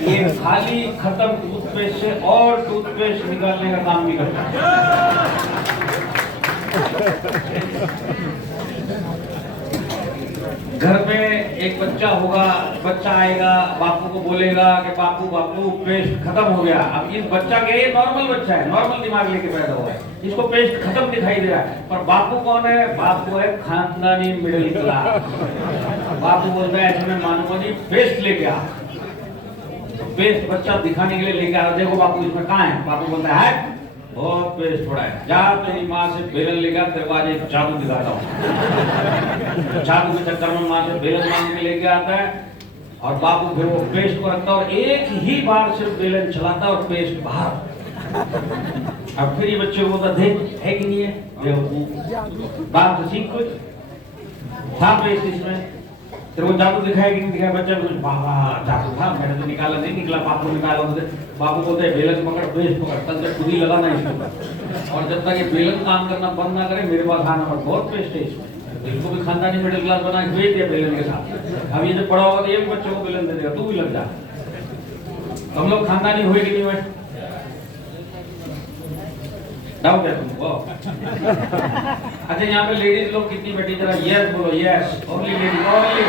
ये खाली खत्म टूथपेस्ट से और टूथपेस्ट निकालने का काम भी करता है। घर में एक बच्चा होगा, बच्चा आएगा, बापू को बोलेगा कि बापू बापू पेस्ट खत्म हो गया। अब ये बच्चा क्या है, नॉर्मल बच्चा है, नॉर्मल दिमाग लेके पैदा हुआ है, इसको पेस्ट खत्म दिखाई दे रहा है। पर बापू कौन है? बापू है खानदानी मिडिल क्लास। बापू बोलता है इसमें मानूंगा नहीं, पेस्ट लेके आ। पेस्ट बच्चा दिखाने के लिए लेके आ, देखो बापू इसमें कहाँ है? बापू बोलता है बहुत पेस्ट पड़ा है, जा तेरी माँ से बेलन लेकर तेरे को आज एक जादू दिखाता हूँ। जादू के चक्कर में माँ से बेलन मांग के लेके आता है और बापू फिर वो पेस्ट को रखता है और एक ही बार सिर्फ बेलन चलाता है और पेस्ट बाहर। अब फिर ये बच्चे को बोलता देख है कि नहीं है, बाप से सीख कुछ था पेस्ट इसमें, तेरे को जादू दिखाया कि नहीं दिखाया? बच्चा कुछ बाबा जादू था, मैंने तो निकाला नहीं निकला, बापू निकाला। बापू बोलते हैं बेलन पकड़, पेस्ट पकड़, कल से खुद ही लगाना इसको, और जब तक ये बेलन काम करना बंद ना करे मेरे पास आना। पर बहुत पेस्ट है इसमें, इसको भी खानदानी मिडिल क्लास बना के भेज दिया बेलन के साथ। अब ये जब बड़ा होगा तो ये भी बच्चों को बेलन दे देगा, तू भी लग जा। हम लोग खानदानी हुए कि नहीं हुए? डाउट है तुमको? अच्छा यहाँ पे लेडीज लोग कितनी बैठी, जरा यस बोलो, यस। Only ladies, only.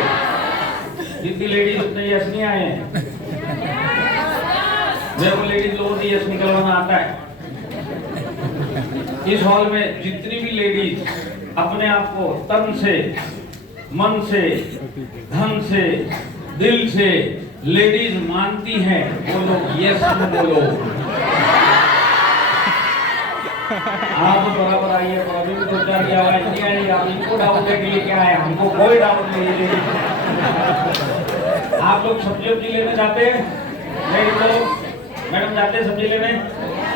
जितनी लेडीज उतने यस नहीं आए हैं। मेरे को लेडीज लोगों से यस निकलवाना आता है। इस हॉल में जितनी भी लेडीज अपने आप को तन से, मन से, धन से, दिल से लेडीज मानती हैं, वो लोग यस बोलो। आप तो बराबर आइए, पर अभी भी दो चार की आवाज नहीं आई। आप इनको डाउट है कि ये क्या है? हमको कोई डाउट नहीं है। आप लोग सब्जी वब्जी लेने जाते हैं? मैडम जाते हैं सब्जी लेने?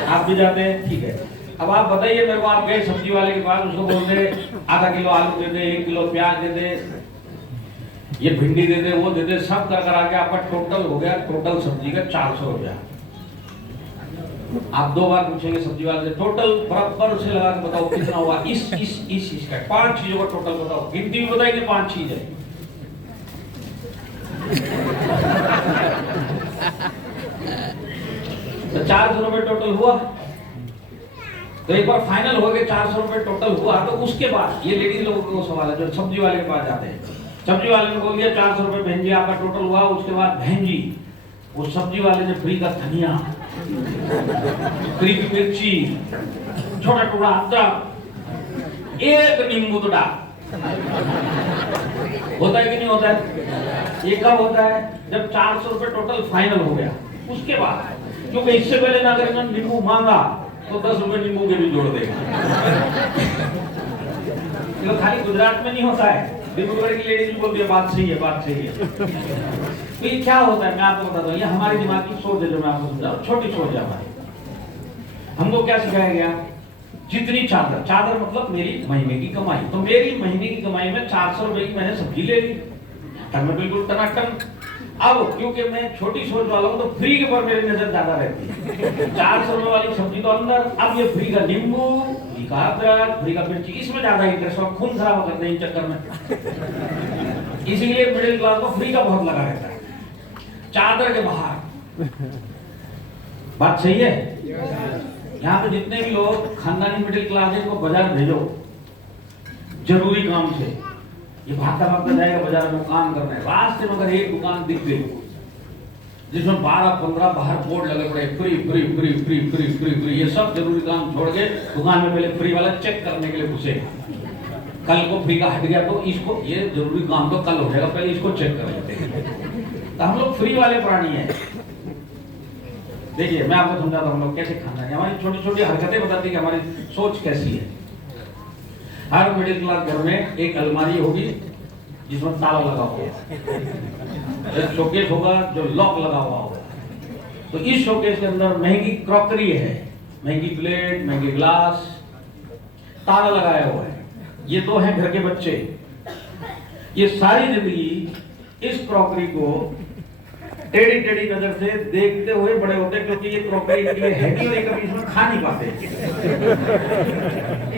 आप भी जाते हैं? ठीक है। अब आप बताइए मेरे को, आप गए सब्जी वाले के पास, उसको बोलते आधा किलो आलू दे दे, 1 किलो प्याज दे दे, ये भिंडी दे दे, वो दे दे, सब कर कर आके आपका टोटल हो गया, टोटल सब्जी का 400 रुपया। आप 2 बार पूछेंगे सब्जी वाले से, टोटल बराबर से लगा के बताओ कितना हुआ? इस का 5 चीजों का टोटल बताओ। गिनती भी बताएंगे 5 चीज है। तो 400 रुपए टोटल हुआ। तो एक बार फाइनल हो गए 400 रुपए टोटल हुआ, तो उसके बाद ये लेडीज लोगों को सवाल है जो सब्जी वाले के पास जाते हैं। सब्जी वाले ने बोल दिया 400 रुपए बहन जी आपका टोटल हुआ। उसके बाद बहन जी वो सब्जी वाले ने फ्री का धनिया, फ्री की मिर्ची, छोटा टुकड़ा अदरक, एक नींबू तो डाल। होता है कि नहीं होता है? ये कब होता है? जब 400 रुपए टोटल फाइनल हो गया। उसके बाद क्योंकि इससे पहले ना अगर इन्होंने नींबू मांगा तो 10 रुपए नींबू के भी जोड़ देगा। तो खाली गुजरात में नहीं होता है, डिब्रूगढ़ की लेडीज बोलती है बात सही है, बात सही है। तो ये क्या होता है मैं आपको बताता हूँ, ये हमारी दिमाग की सोच है जो मैं आपको समझा, छोटी सोच है हमारी। हमको क्या सिखाया गया? जितनी चादर, चादर मतलब मेरी महीने की कमाई, तो मेरी महीने की कमाई में 400 रुपए की मैंने सब्जी ले ली, तब मैं बिल्कुल टनाटन। अब क्योंकि मैं छोटी सोच वाला हूँ तो फ्री के ऊपर मेरी नजर ज्यादा रहती है। 400 रुपए वाली सब्जी तो अंदर, अब ये फ्री का नींबू, फ्री का अदरक, फ्री का मिर्ची, इसमें ज्यादा इंटरेस्ट और खून खराब करते हैं इन चक्कर में। इसीलिए मिडिल क्लास को फ्री का बहुत लगा रहता है, चादर के बाहर। बात सही है? यहाँ पे जितने भी लोग खानदानी मिडिल क्लास है, इनको बाजार भेजो जरूरी काम से। ये भागता भागता जाएगा बाजार में काम करना है। रास्ते में अगर एक दुकान दिख गई जिसमें 12-15 बाहर बोर्ड लगे पड़े, free free free free free free free, ये सब जरूरी काम छोड़ के दुकान में पहले फ्री वाला चेक करने के लिए घुसे। कल को फ्री का हट गया तो इसको, ये जरूरी काम तो कल हो जाएगा, पहले इसको चेक कर लेते हैं। तो हम लोग फ्री वाले प्राणी हैं। देखिए मैं आपको समझाता हूँ हम लोग कैसे खाना है। हमारी छोटी छोटी हरकतें बताती है कि हमारी सोच कैसी है। हर मिडिल क्लास घर में एक अलमारी होगी जिसमें ताला लगा हुआ है, एक शोकेस होगा जो लॉक लगा हुआ होगा। तो इस शोकेस के अंदर महंगी क्रॉकरी है, महंगी प्लेट, महंगे ग्लास, ताला लगाया हुआ है। ये 2 हैं घर के बच्चे। ये सारी जिंदगी इस क्रॉकरी को टेढ़ी टेढ़ी नजर से देखते हुए बड़े होते, क्योंकि ये क्रॉकरी इनके लिए हैवी और कभी इसमें खा नहीं पाते।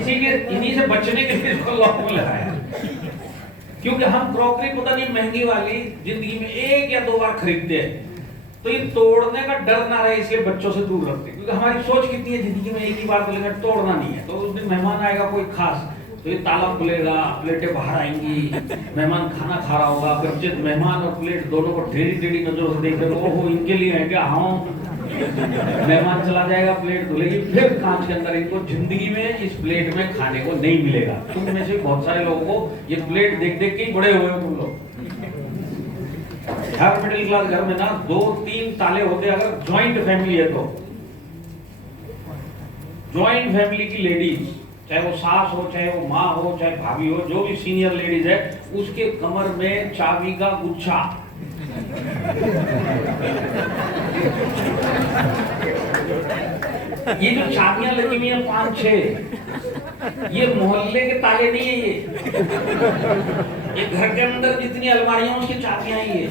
इसीलिए इन्हीं से बचने के लिए इसको लॉक में लगाया। क्योंकि हम क्रॉकरी पता नहीं महंगी वाली जिंदगी में 1 या 2 बार खरीदते हैं, तो ये तोड़ने का डर ना रहे इसलिए बच्चों से दूर रखते हैं, क्योंकि हमारी सोच कितनी है जिंदगी में एक ही बार बोलेगा तोड़ना नहीं है। तो उस दिन मेहमान आएगा कोई खास, तो ये ताला खुलेगा, प्लेटें बाहर आएंगी, मेहमान खाना खा रहा होगा, बच्चे मेहमान और प्लेट दोनों को टेढ़ी टेढ़ी नजरों से देख रहे, ओहो इनके लिए है क्या? हाँ। मेहमान चला जाएगा, प्लेट धुलेगी, फिर कांच के अंदर इनको जिंदगी में इस प्लेट में खाने को नहीं मिलेगा। तुम में से बहुत सारे लोगों को ये प्लेट देख देख के ही बड़े हुए हो तुम लोग। हर मिडिल क्लास घर में ना 2-3 ताले होते हैं, अगर ज्वाइंट फैमिली है तो। ज्वाइंट फैमिली की लेडीज, चाहे वो सास हो, चाहे वो माँ हो, चाहे भाभी हो, जो भी सीनियर लेडीज है, उसके कमर में चाबी का गुच्छा। ये जो चाबियां लगी हुई है 5-6, ये मोहल्ले के ताले नहीं है, ये घर के अंदर जितनी अलमारियां उसकी चाबियां ही है।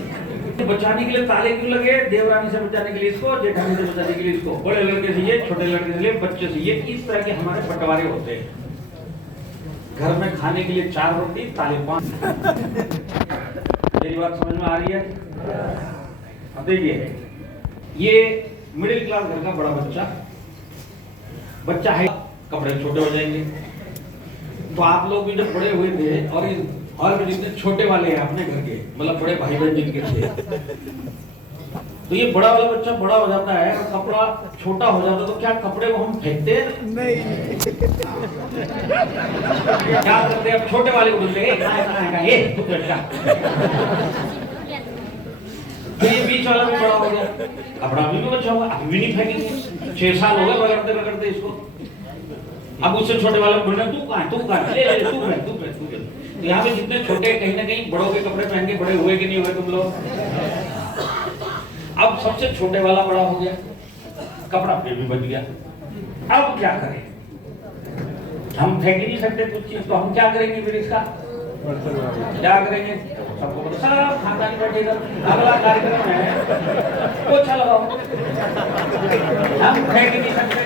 बचाने के लिए ताले क्यों लगे? देवरानी से बचाने के लिए इसको, जेठानी से बचाने के लिए इसको, बड़े लड़के से ये, छोटे लड़के से ये, बच्चे से ये। इस तरह के हमारे बंटवारे होते हैं। घर में खाने के लिए 4 रोटी, ताले 5। मेरी बात समझ में आ रही है? अब देखिए, ये मिडिल क्लास घर का बड़ा बच्चा है, कपड़े छोटे हो जाएंगे। तो आप लोग भी जब बड़े हुए थे और इस हॉल में जितने छोटे वाले हैं अपने घर के, मतलब बड़े भाई बहन जिनके थे, तो ये बड़ा वाला बच्चा बड़ा हो जाता है और कपड़ा छोटा हो जाता है, तो क्या कपड़े को हम फेंकते हैं? नहीं। क्या करते हैं? अब छोटे वाले को बोलते हैं ये तू बेटा। तो ये बीच वाला भी बड़ा हो गया, कपड़ा भी बच्चा हुआ, अभी भी नहीं फेंकेंगे। 6 साल हो गए रगड़ते रगड़ते इसको। अब उससे छोटे वाले को बोलना तू कहाँ है, तू कहाँ है, ले ले तू पहन। तो यहाँ पे जितने छोटे कहीं ना कहीं बड़ों के कपड़े पहन के बड़े हुए कि नहीं हुए तुम लोग? अब सबसे छोटे वाला बड़ा हो गया, कपड़ा फिर भी बच गया। अब क्या करें? हम फेंक ही नहीं सकते कुछ चीज, तो हम क्या करेंगे फिर इसका? क्या करेंगे? सबको सब खानदानी बैठेगा, अगला कार्यक्रम है पोछा लगाओ। हम फेंक ही नहीं सकते।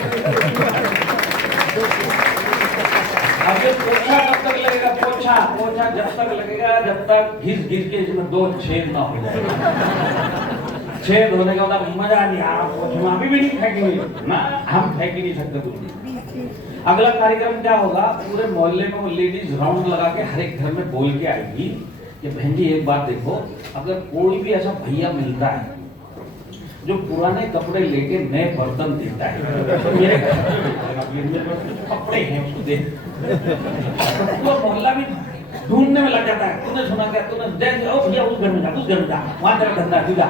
अब ये पोछा कब तक लगेगा? पोछा जब तक लगेगा जब तक घिस के इसमें 2 छेद ना हो जाए। छेद होने का मतलब मजा नहीं आ रहा, पोछा अभी भी नहीं फेंकेंगे ना, हम फेंक ही नहीं सकते कुछ। अगला कार्यक्रम क्या होगा? पूरे मोहल्ले में वो लेडीज राउंड लगा के हर एक घर में बोल के आएगी कि बहन जी एक बात देखो, अगर कोई भी ऐसा भैया मिलता है जो पुराने कपड़े लेके नए बर्तन देता है, तो मेरे कपड़े हैं उसको दे। तो मोहल्ला भी ढूंढने में लग जाता है, तूने सुना क्या? तूने भैया उस घर में जा, वहां तेरा धंधा तुझा।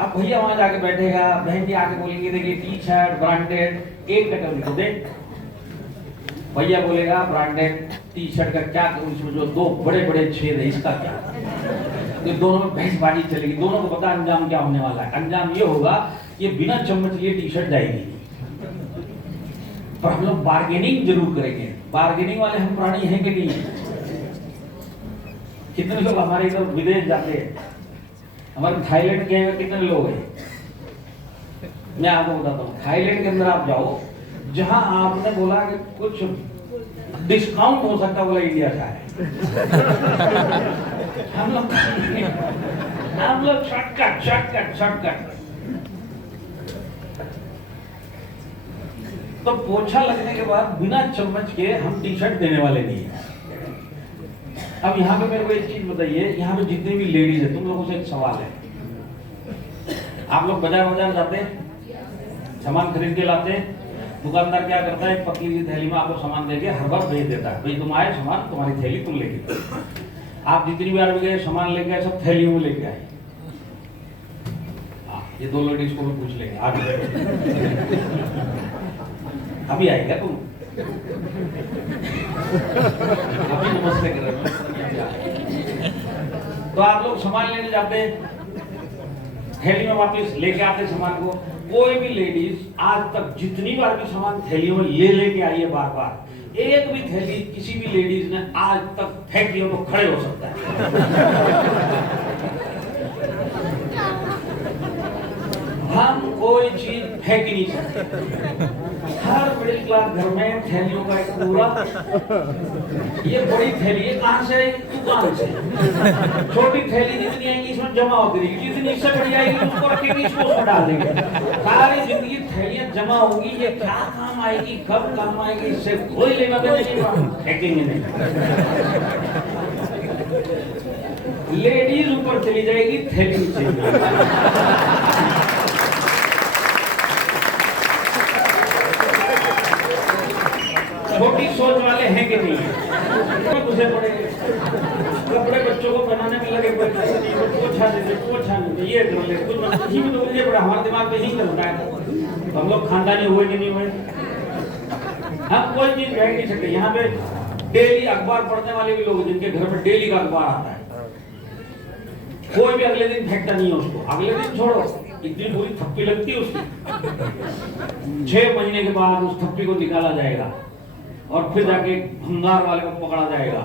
अब भैया वहां जाके बैठेगा, बहन जी आके बोलेंगे देखिए टी-शर्ट ब्रांडेड 1 टका लिखो दे। भैया बोलेगा ब्रांडेड टी-शर्ट का क्या करूं, इसमें जो 2 बड़े बड़े छेद है इसका क्या? तो दोनों में बहसबाजी चलेगी, दोनों को पता अंजाम क्या होने वाला है। अंजाम ये होगा कि बिना चम्मच लिए टी-शर्ट जाएगी, पर हम लोग बार्गेनिंग जरूर करेंगे। बार्गेनिंग वाले हम प्राणी हैं कि नहीं? कितने लोग हमारे इधर विदेश जाते हैं? हमारे थाईलैंड गए हुए कितने लोग हैं? मैं आपको बताता हूँ, थाईलैंड के अंदर आप जाओ, जहां आपने बोला कि कुछ डिस्काउंट हो सकता है, बोला इंडिया का है। हम लोग शॉर्टकट। तो पोछा लगने के बाद बिना चम्मच के हम टी-शर्ट देने वाले नहीं है। अब यहाँ पे मेरे को एक चीज बताइए, यहाँ पे जितनी भी लेडीज है, तुम लोगों से एक सवाल है। आप लोग बाजार जाते हैं, सामान खरीद के लाते हैं, दुकानदार क्या करता है? पतली सी थैली में आपको सामान देके हर बार भेज देता है, भाई तुम आए सामान, तुम्हारी थैली तुम लेके। आप जितनी बार भी गए सामान लेके आए, सब थैलियों में लेके आए। ये 2 लेडीज को भी पूछ लेंगे आगे। अभी आएगा तुम? अभी नमस्ते कर रहे हो। तो आप लोग सामान लेने जाते हैं, थैली में वापस लेके आते सामान को। कोई भी लेडीज आज तक जितनी बार भी सामान थैलियों में लेके आई है, बार बार एक भी थैली किसी भी लेडीज ने आज तक फेंक दिया तो खड़े हो सकता है। हम कोई चीज फेंक ही नहीं सकते। हर मिडिल क्लास घर में थैलियों का एक पूरा, ये बड़ी थैली है, कहां से आई? दुकान से। छोटी थैली जितनी आएगी इसमें जमा होती रहेगी, जितनी इससे बड़ी आएगी उसको रखेंगे, इसको उसमें डाल देंगे। सारी जिंदगी थैलियां जमा होगी, ये क्या काम आएगी, कब काम आएगी, इससे कोई लेना देना नहीं, फेंकेंगे नहीं। लेडीज ऊपर चली जाएगी, थैली नीचे। छोटी सोच वाले हैं कि नहीं? घुसे पड़े, कपड़े बच्चों को बनाने में लगे, पोछा दे, ये कर ले, कुछ में तो मुझे पड़ा, हमारे दिमाग में ही चलता है। हम लोग खानदानी हुए कि नहीं हुए? हम कोई चीज फेंक नहीं सकते। यहाँ पे डेली अखबार पढ़ने वाले भी लोग, जिनके घर में डेली का अखबार आता है, कोई भी अगले दिन फेंकता नहीं है उसको। अगले दिन छोड़ो, इतनी बुरी थप्पी लगती है उसकी, 6 महीने के बाद उस थप्पी को निकाला जाएगा और फिर जाके भंगार वाले को पकड़ा जाएगा,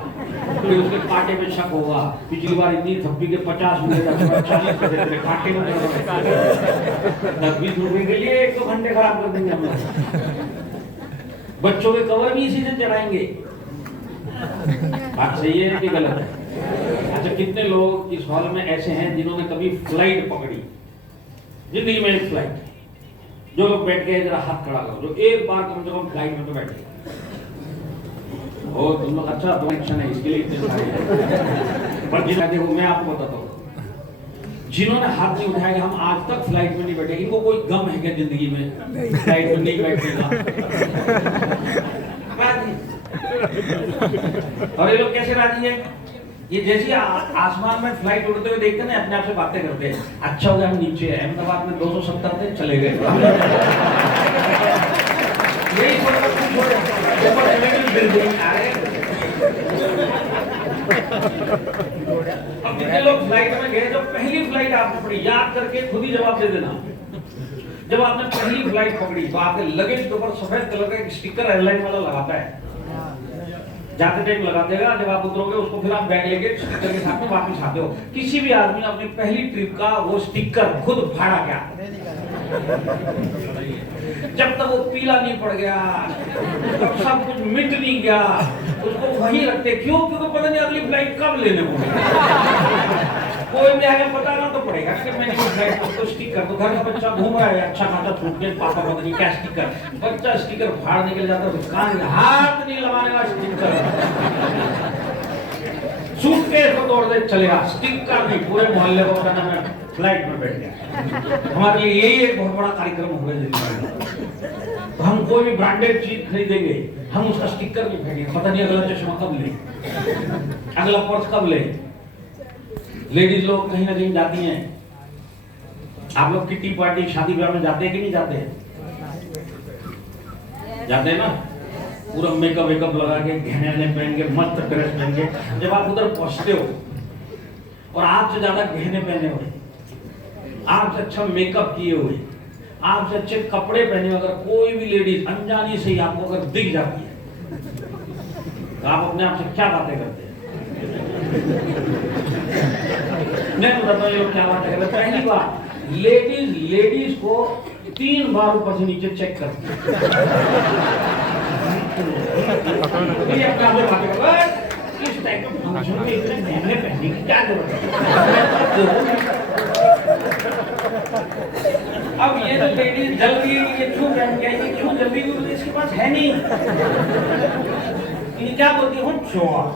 फिर उसके कांटे में शक होगा। पिछली बार इतनी थप्पी के 50 मिले, 40 पैसे कांटे में 10-20 रुपए के लिए 1-2 घंटे खराब कर देंगे हम लोग। बच्चों के कवर भी इसी से चढ़ाएंगे। बात सही है कि गलत है? अच्छा, कितने लोग इस हॉल में ऐसे हैं जिन्होंने कभी फ्लाइट पकड़ी जिंदगी में? एक फ्लाइट, जो लोग बैठ गए जरा हाथ खड़ा करो, जो एक बार कम से कम फ्लाइट में तो बैठे। ओ तुम लोग, अच्छा कनेक्शन है, इसके लिए इतने सारे हैं। पर जिन्हें देखो, मैं आपको बताता हूँ, जिन्होंने हाथ नहीं उठाया कि हम आज तक फ्लाइट में नहीं बैठे, इनको कोई गम है क्या जिंदगी में फ्लाइट में नहीं बैठने का? और ये लोग कैसे राजी है? ये जैसे आसमान में फ्लाइट उड़ते हुए देखते हैं, अपने आप से बातें करते हैं, अच्छा हो गया हम नीचे है, अहमदाबाद में 270 थे, चले गए। यही अब कितने लोग फ्लाइट में गए, जो पहली फ्लाइट आपने पकड़ी, याद करके खुद ही जवाब दे देना। जब आपने पहली फ्लाइट पकड़ी तो आपके लगेज के ऊपर सफेद कलर का एक स्टिकर एयरलाइन वाला लगाता है, जाते टाइम लगा देगा, जब आप उतरोगे उसको फिर आप बैग लेके स्टिकर के साथ में वापस आते हो। किसी भी आदमी ने अपनी पहली ट्रिप का वो स्टिकर खुद फाड़ा क्या? जब तक वो पीला नहीं पड़ गया, तब सब कुछ मिट नहीं गया, उसको वहीं रखते। क्यों? क्योंकि पता नहीं अगली फ्लाइट कब लेने को। कोई भी आगे पता ना तो पड़ेगा कि मैंने फ्लाइट को स्टिकर, तो घर का बच्चा घूम रहा है, अच्छा खासा छूट गया, पापा पता नहीं क्या स्टिकर, बच्चा स्टिकर फाड़ निकल जाता है, कान हाथ नहीं लगाने वाला स्टिकर, सूटकेस को तोड़ दे चलेगा, स्टिकर नहीं, पूरे मोहल्ले को बताना मैं फ्लाइट में बैठ गया। हमारे लिए यही एक बहुत बड़ा कार्यक्रम होगा जिंदगी में। तो हम कोई भी ब्रांडेड चीज खरीदेंगे, हम उसका स्टिकर नहीं फेंकेंगे, पता नहीं अगला चश्मा कब ले, अगला पर्स कब ले। लेडीज लोग कहीं ना कहीं जाती हैं, आप लोग किट्टी पार्टी शादी ब्याह में जाते हैं कि नहीं जाते हैं? जाते हैं ना, पूरा मेकअप वेकअप लगा के, गहने पहन के, मस्त ड्रेस पहन के, जब आप उधर पहुंचते हो और आपसे ज्यादा गहने पहने हुए, आपसे अच्छा मेकअप किए हुए, आपसे अच्छे कपड़े पहने हुए, अगर कोई भी लेडीज अनजानी से ही आपको अगर दिख जाती है तो आप अपने आप से क्या बातें करते हैं? मैं बताता हूँ ये लोग क्या बातें करते हैं। पहली बात, लेडीज को 3 बार ऊपर से नीचे चेक करते हैं। इस टाइप के फंक्शन में इतने गहने पहनने की क्या जरूरत है? अब ये जो लेडीज जल्दी ये क्यों पहन के आएगी, क्यों जल्दी, क्योंकि इसके पास है नहीं। ये क्या बोलती है? शो ऑफ,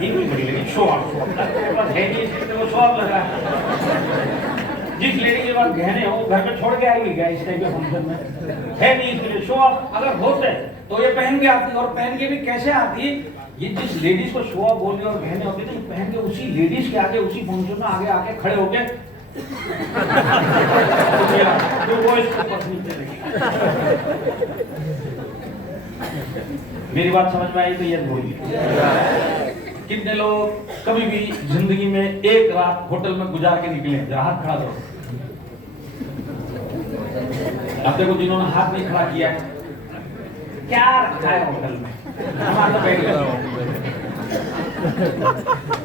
ये भी बड़ी लेडी शो ऑफ, है नहीं इसलिए वो शो ऑफ लग रहा है। जिस लेडी के पास गहने हो घर में छोड़ के आएगी क्या इस टाइप के फंक्शन में? है नहीं इसलिए शो ऑफ। अगर होते तो ये पहन के आती, और पहन के भी कैसे आती? ये जिस लेडीज को शो ऑफ बोलने और गहने होते थे, पहन के उसी लेडीज के आगे, उसी फंक्शन में आगे आके खड़े होके तो वो इसको पसंद करेगी। मेरी बात समझ में आई तो ये बोलिए। कितने लोग कभी भी जिंदगी में एक रात होटल में गुजार के निकले? हाथ खड़ा करो। अब देखो, जिन्होंने हाथ नहीं खड़ा किया, क्या रखा है होटल में? हम तो बैठ गए,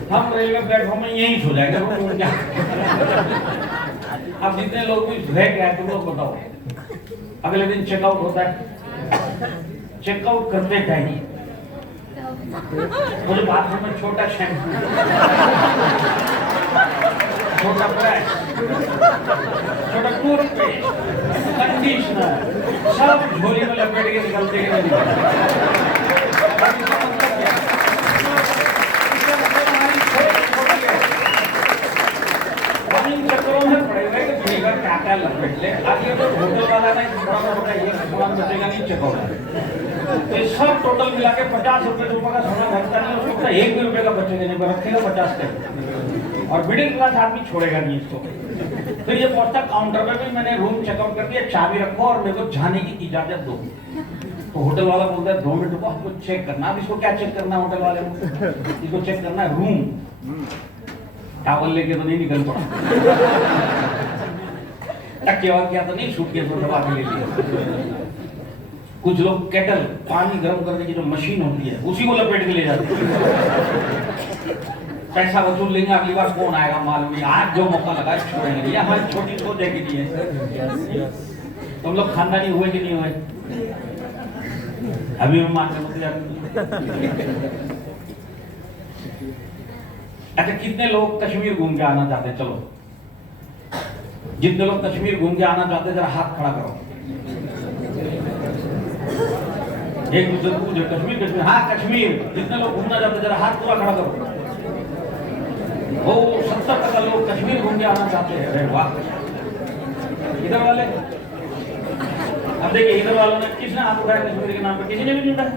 हम रेलवे प्लेटफॉर्म में यहीं सो जाएंगे। अब जितने लोग भी रह गए तुम लोग बताओ, अगले दिन चेकआउट होता है, चेकआउट करते टाइम मुझे बाथरूम में छोटा शैम्पू, छोटा ब्रश, छोटा टूथपेस्ट, कंडीशनर सब झोली में लपेट के निकलते हैं। चक्करों में पड़े हुए कि भीगा क्या क्या लपेट ले। अब ये तो होटल वाला नहीं, थोड़ा सा बताइए, सामान बचेगा नहीं चेकआउट। तो सब टोटल मिला के 50 रुपए का सोना भरता नहीं, उसको 1 भी रुपए का बचेगा नहीं, रखेगा 50 का। और मिडिल क्लास आदमी छोड़ेगा नहीं इसको। फिर ये पहुंचता काउंटर पे भी मैंने रूम चेकआउट कर दिया, चाबी रखो और मेरे को जाने की इजाजत दो। तो होटल वाला बोलता है 2 मिनट को हमको चेक करना। अब इसको क्या चेक करना है होटल वाले को? इसको चेक करना है रूम। टावल लेके तो नहीं निकल पड़ा, टकिया किया तो नहीं, सूटकेस में दबा के ले लिया। कुछ लोग केटल, पानी गर्म करने की जो मशीन होती है उसी को लपेट के ले जाते हैं। पैसा वसूल लेंगे, अगली बार कौन आएगा मालूम नहीं, आज जो मौका लगा छोड़ेंगे। ये हमारी छोटी सोच है कि नहीं है? तुम लोग खानदानी हुए कि नहीं हुए? अभी हम मानते अच्छा, कितने लोग कश्मीर घूम के आना चाहते हैं? चलो, जितने लोग कश्मीर घूम के आना चाहते हैं जरा हाथ खड़ा करो। एक दूसरे को पूछो कश्मीर कश्मीर, हाँ कश्मीर। जितने लोग घूमना चाहते हैं जरा हाथ पूरा खड़ा करो। वो 70% लोग कश्मीर घूम के आना चाहते हैं। अरे वाह। इधर वाले, अब देखिए इधर वालों ने किसने हाथ उठाया कश्मीर के नाम पे? किसी ने भी नहीं उठाया।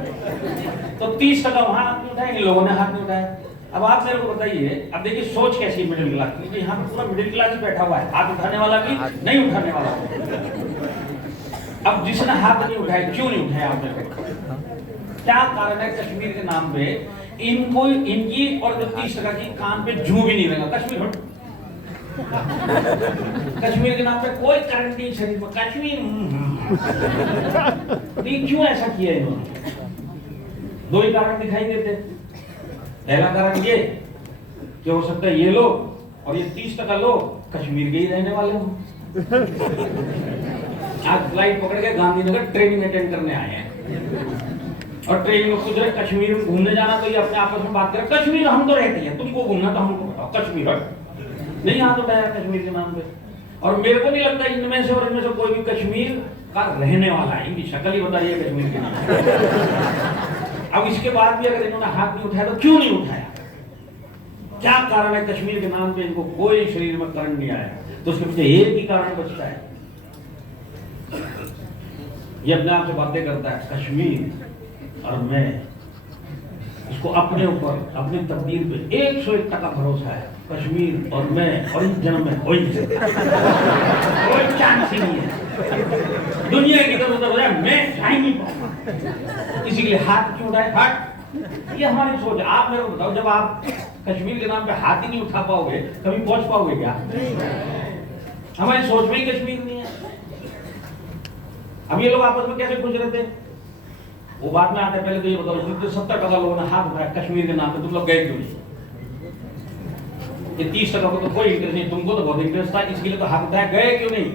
तो 30% वहां हाथ नहीं उठाए, इन लोगों ने हाथ नहीं उठाया। अब आप मेरे को बताइए, अब देखिए सोच कैसी है मिडिल क्लास की। यहाँ पूरा मिडिल क्लास बैठा हुआ है, हाथ उठाने वाला भी नहीं उठाने वाला। अब जिसने हाथ नहीं उठाया, क्यों नहीं उठाया आप मेरे को? क्या कारण है कश्मीर के नाम पे इनको, इनकी और जो 30% की कान पे जू भी नहीं रहेगा? कश्मीर कश्मीर के नाम पे कोई करंट नहीं शरीर में, कश्मीर नहीं। क्यों ऐसा किया इन्होंने? 2 ही कारण दिखाई देते। पहला कारण ये कि हो सकता है ये लोग और ये 30% लोग कश्मीर के ही रहने वाले हों। आज फ्लाइट पकड़ के गांधीनगर ट्रेनिंग अटेंड करने आए हैं और ट्रेनिंग में पूछ रहे कश्मीर में घूमने जाना, तो ये अपने आपस में बात करें कश्मीर हम तो रहती है, तुमको घूमना तो हमको बताओ। कश्मीर नहीं हाथ उठाया कश्मीर के नाम पे। और मेरे को नहीं लगता इनमें से और इनमें से कोई भी कश्मीर का रहने वाला है। इनकी शक्ल ही बताइए कश्मीर के नाम। अब इसके बाद भी अगर इन्होंने हाथ नहीं उठाया तो क्यों नहीं उठाया? क्या कारण है कश्मीर के नाम पे इनको कोई शरीर में करंट नहीं आया? तो उसके पीछे एक ही कारण बचता है, ये अपने आप से बातें करता है कश्मीर और मैं। इसको अपने ऊपर, अपनी तकदीर पे 101% भरोसा है। कश्मीर और मैं और इस जन्म में कोई चांस ही नहीं है। दुनिया की तरफ हो जाए मैं जा ही नहीं पाऊंगा। इसी के लिए हाथ क्यों उठाए? हट, ये हमारी सोच है। आप मेरे को बताओ, जब आप कश्मीर के नाम पे हाथ ही नहीं उठा पाओगे, कभी पहुंच पाओगे क्या? हमारी सोच में ही कश्मीर नहीं है। अब ये लोग आपस में कैसे पूछ रहे थे, वो बात में आते पहले तो ये बताओ, 70% लोगों ने हाथ उठाया कश्मीर के नाम पे, तुम लोग गए क्यों नहीं? ये 30% को तो कोई इंटरेस्ट नहीं, तुमको तो बहुत इंटरेस्ट था, इसके लिए तो हाथ उठाया, गए क्यों नहीं?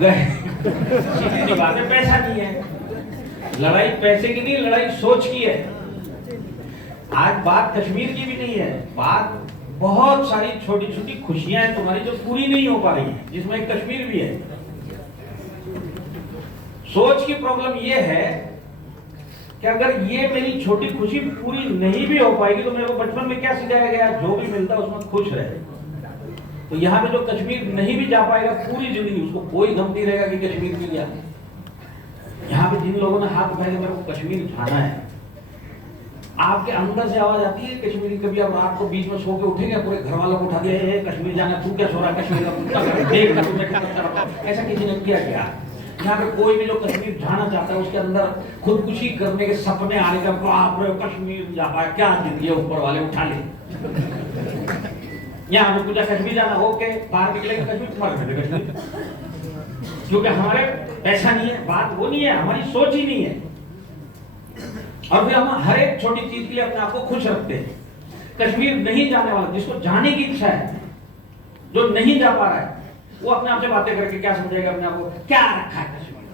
गए सीधी बात है, पैसा नहीं है। लड़ाई पैसे की नहीं, लड़ाई सोच की है। आज बात कश्मीर की भी नहीं है, बात बहुत सारी छोटी छोटी खुशियां हैं तुम्हारी जो पूरी नहीं हो पा रही है, जिसमें एक कश्मीर भी है। सोच की प्रॉब्लम ये है कि अगर ये मेरी छोटी खुशी पूरी नहीं भी हो पाएगी तो मेरे को बचपन में क्या सिखाया गया, जो भी मिलता है उसमें खुश रहे। तो यहाँ पे जो कश्मीर नहीं भी जा पाएगा पूरी जिंदगी, उसको कोई गम नहीं रहेगा कि कश्मीर भी गया। यहाँ पे जिन लोगों ने हाथ उठाए मेरे को कश्मीर जाना है, आपके अंदर से आवाज आती है कश्मीरी? कभी आप रात को बीच में सो के उठेंगे, पूरे घर वालों को उठा दिया, कश्मीर जाना, तू क्या सो रहा है, कश्मीर का कुत्ता देखना तुम्हें, ऐसा किसी ने किया क्या? यहाँ पे कोई भी लोग कश्मीर जाना चाहता है, उसके अंदर खुदकुशी करने के सपने आने का, बाप रे कश्मीर जा पाया, क्या जिंदगी है, ऊपर वाले उठा ले। यहाँ पे पूछा कश्मीर जाना, ओके बाहर निकलेगा कश्मीर, तुम्हारे कश्मीर, क्योंकि हमारे पैसा नहीं है, बात वो नहीं है, हमारी सोच ही नहीं है। और फिर हम हर एक छोटी चीज के लिए अपने आप को खुश रखते हैं। कश्मीर नहीं जाने वाला, जिसको जाने की इच्छा है जो नहीं जा पा रहा है वो अपने आप से बातें करके क्या समझेगा अपने आप को, क्या रखा है कश्मीर,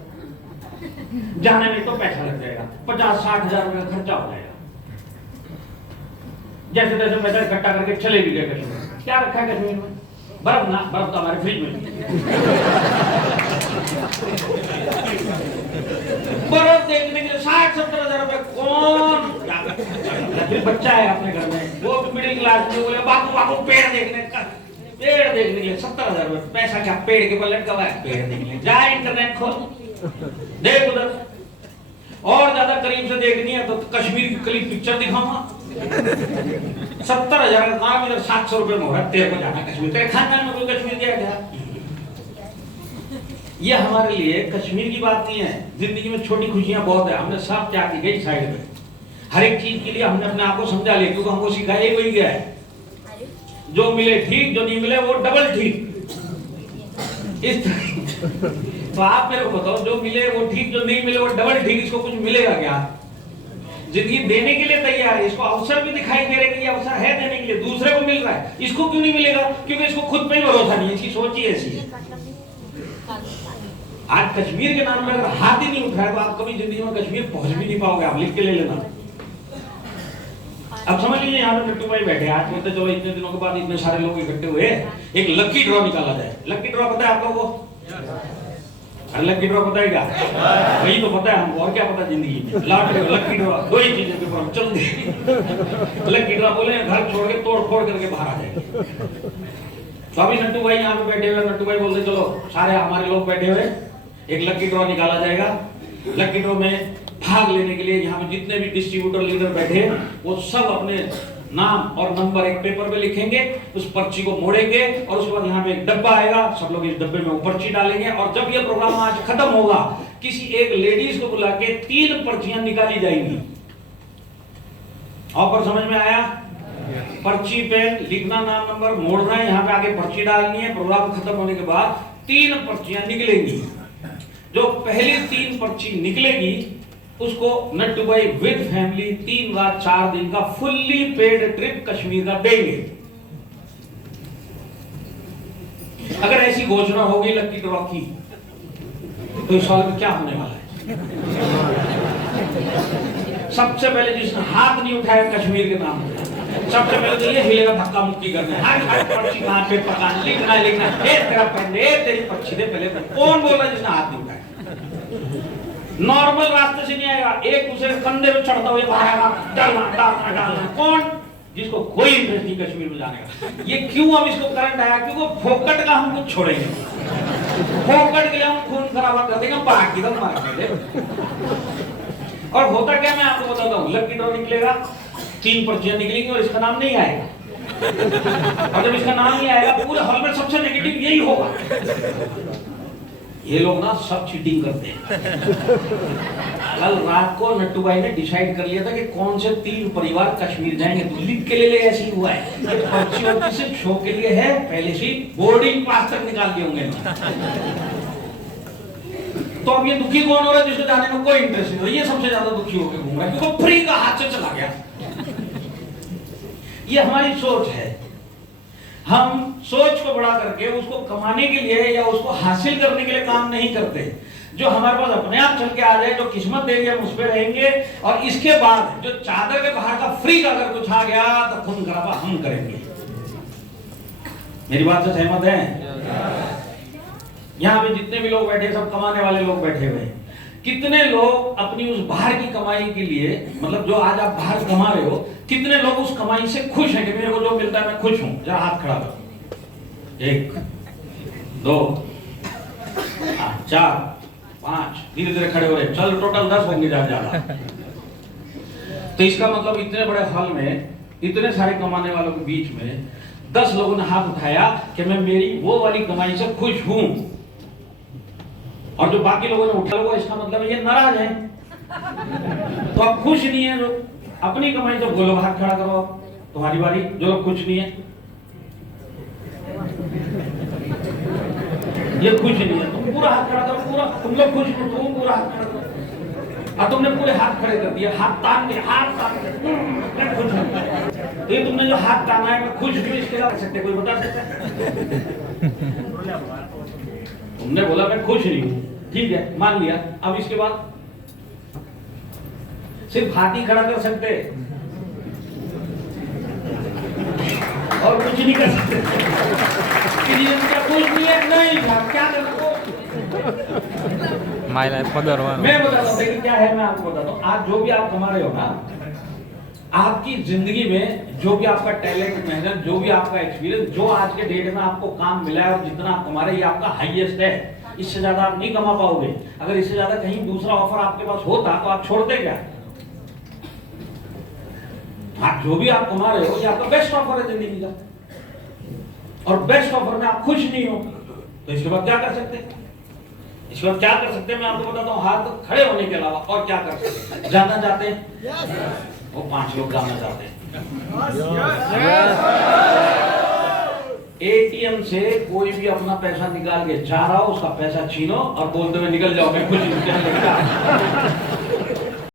जाने में तो पैसा लग जाएगा, 50-60 हजार रुपए का खर्चा हो जाएगा, जैसे तैसे पैसा इकट्ठा करके चले भी गए कश्मीर। क्या रखा है कश्मीर में? बर्फ ना, बर्फ तो हमारे फ्रिज में बर्फ देखने के लिए 60-70 हजार रुपए कौन, फिर बच्चा है अपने घर में, वो मिडिल क्लास में, बोले बापू बापू पेड़ देखने के लिए 70 हजार रुपए, पैसा क्या पेड़ के ऊपर लटका हुआ है, पेड़ देखने जा इंटरनेट खोल देख उधर, और ज्यादा करीब से देखनी है तो कश्मीर की क्लिप पिक्चर दिखाऊंगा। 70 हजार का काम, इधर 700 रुपए में हो रहा है, तेरे को जाना कश्मीर, तेरे खानदान में कोई कश्मीर गया क्या? ये हमारे लिए कश्मीर की बात नहीं है, जिंदगी में छोटी खुशियां बहुत है, हमने सब त्याग दी गई साइड में, हर एक चीज के लिए हमने अपने आप को समझा लिया, क्योंकि हमको सिखाया वही गया है, जो मिले ठीक, जो नहीं मिले वो डबल ठीक। इस तो आप मेरे को बताओ, जो मिले वो ठीक, जो नहीं मिले वो डबल ठीक, इसको कुछ मिलेगा क्या? जिंदगी देने के लिए तैयार है, इसको अवसर भी दिखाई दे रहे कि ये अवसर है देने के लिए, दूसरे को मिल रहा है, इसको क्यों नहीं मिलेगा? क्योंकि इसको खुद पे ही भरोसा नहीं है, इसकी सोच ही ऐसी है। आज कश्मीर के नाम पर अगर हाथ ही नहीं उठाया तो आप कभी जिंदगी में कश्मीर पहुंच भी नहीं पाओगे, आप लिख के ले लेना। अब समझ लीजिए यहाँ पे नट्टू भाई बैठे, आज बोलते चलो इतने दिनों के बाद इतने सारे लोग इकट्ठे हुए, एक लकी ड्रॉ निकाला जाए। लकी ड्रॉ पता है आप लोगों को? लकी ड्रॉ पता है क्या? वही तो पता है हमको, और क्या पता जिंदगी में। लॉटरी लकी ड्रॉ, दो ही चीजें पे हम चल दे। लकी ड्रॉ बोले घर छोड़ के तोड़ फोड़ करके बाहर आ जाएंगे। तो अभी नट्टू भाई यहाँ पे बैठे हुए, नट्टू भाई बोलते चलो सारे हमारे लोग बैठे हुए, एक लकी ड्रॉ निकाला जाएगा। लकी ड्रॉ में भाग लेने के लिए यहाँ पे जितने भी डिस्ट्रीब्यूटर लीडर बैठे वो सब अपने नाम और नंबर एक पेपर पे लिखेंगे, उस पर्ची को मोड़ेंगे और उसके बाद यहाँ पे एक डब्बा आएगा, सब लोग इस डब्बे में वो पर्ची डालेंगे और जब ये प्रोग्राम आज खत्म होगा किसी एक लेडीज को बुला के 3 पर्चियां निकाली जाएंगी। ऑफर समझ में आया? पर्ची पेन लिखना, नाम नंबर मोड़ना है, यहाँ पे आगे पर्ची डालनी है। प्रोग्राम खत्म होने के बाद 3 पर्चियां निकलेंगी। जो पहली 3 पर्ची निकलेगी उसको नट्टू भाई विद फैमिली 3 रात 4 दिन का फुल्ली पेड ट्रिप कश्मीर का देंगे। अगर ऐसी घोषणा होगी लकी ड्रॉ की तो इस साल में क्या होने वाला है? सबसे पहले जिसने हाथ नहीं उठाया कश्मीर के नाम सबसे पहले तो ये हिलेगा धक्का मुक्की करने, हर पर्ची कहां पे पकान लिखना लिखना, तेरा पेन दे, तेरी पर्ची दे। पहले कौन बोल रहा है जिसने हाथ नहीं उठाया? नॉर्मल रास्ते से नहीं आएगा, एक दूसरे कंधे पे चढ़ता हुआ आएगा, डालना डालना डालना। कौन? जिसको कोई इंटरेस्ट नहीं कश्मीर में जाने का। ये क्यों हम इसको करंट आया? क्योंकि फोकट का हम कुछ छोड़ेंगे, फोकट के लिए हम खून खराबा कर देंगे, बाकी तो मार देंगे। और होता क्या मैं आपको बताता हूँ, लकी ड्रॉ निकलेगा, 3 पर्चियां निकलेंगी और इसका नाम नहीं आएगा। और जब इसका नाम नहीं आएगा पूरे हॉल में सबसे नेगेटिव यही होगा। ये लोग ना सब चीटिंग करते हैं। कल रात को नट्टू भाई ने डिसाइड कर लिया था कि कौन से 3 परिवार कश्मीर जाएंगे, तो लिख के ले ले, ऐसी हुआ है। पर्ची वर्ची सिर्फ शो के लिए है, पहले से बोर्डिंग पास तक निकाल दिए होंगे। तो अब ये दुखी कौन हो रहा है? जिसको जाने में कोई इंटरेस्ट नहीं हो, ये सबसे ज्यादा दुखी होकर घूम रहा है क्योंकि फ्री का हाथ से चला गया। ये हमारी सोच है। हम सोच को बड़ा करके उसको कमाने के लिए या उसको हासिल करने के लिए काम नहीं करते। जो हमारे पास अपने आप चल के आ जाए, जो किस्मत देगी, हम उस पर रहेंगे। और इसके बाद जो चादर के बाहर का फ्री का अगर कुछ आ गया तो खून खराबा हम करेंगे। मेरी बात से सहमत हैं? यहाँ पे जितने भी लोग बैठे सब कमाने वाले लोग बैठे हुए हैं। कितने लोग अपनी उस बाहर की कमाई के लिए, मतलब जो आज आप बाहर कमा रहे हो, कितने लोग उस कमाई से खुश हैं कि मेरे को जो मिलता है मैं खुश हूं? जरा हाथ खड़ा करो। 1 2 4 5 धीरे धीरे खड़े हो रहे, चल टोटल 10 होंगे ज्यादा। तो इसका मतलब इतने बड़े हॉल में इतने सारे कमाने वालों के बीच में 10 लोगों ने हाथ उठाया कि मैं मेरी वो वाली कमाई से खुश हूं। और जो बाकी लोगों ने उठा हुआ, इसका मतलब ये नाराज है। तो अब खुश नहीं है लोग अपनी कमाई, तो बोलो हाथ खड़ा करो, तुम्हारी बारी। जो लोग खुश नहीं है, ये खुश नहीं है, तुम पूरा हाथ खड़ा करो। पूरा तुम लोग खुश हो, तुम पूरा हाथ खड़ा करो। और तुमने पूरे हाथ खड़े कर दिए, हाथ तान के, हाथ तान के, खुश तो ये तुमने जो हाथ टांगा है मैं खुश हूँ, इसके अलावा सकते कोई बता सकता है? तुमने बोला मैं खुश नहीं हूँ, ठीक है मान लिया। अब इसके बाद सिर्फ हाथ ही खड़ा कर सकते और कुछ नहीं कर सकते। क्या कुछ नहीं है? नहीं, क्या करना? मैं बताता हूँ, देखिए क्या है, मैं आपको बताता हूँ। आज जो भी आप कमा रहे हो ना, आपकी जिंदगी में जो भी आपका टैलेंट, मेहनत, जो भी आपका एक्सपीरियंस, जो आज के डेट में आपको काम मिला है और जितना आप कमा रहे हैं, ये आपका हाईएस्ट है। इससे ज्यादा आप नहीं कमा पाओगे। अगर इससे ज्यादा कहीं दूसरा ऑफर आपके पास होता तो आप छोड़ते क्या? हाँ, जो भी आप कमा रहे हो ये आपका बेस्ट ऑफर है जिंदगी का, और बेस्ट ऑफर में आप खुश नहीं हो तो इसके बाद क्या कर सकते हैं? इसके बाद क्या कर सकते हैं मैं आपको बताता हूँ। हाथ खड़े होने के अलावा और क्या कर सकते हैं? जानना चाहते हैं? वो 5 लोग जानना चाहते हैं। एटीएम से कोई भी अपना पैसा निकाल के जा रहा हो, उसका पैसा छीनो और बोलते हुए निकल जाओ, मैं कुछ क्या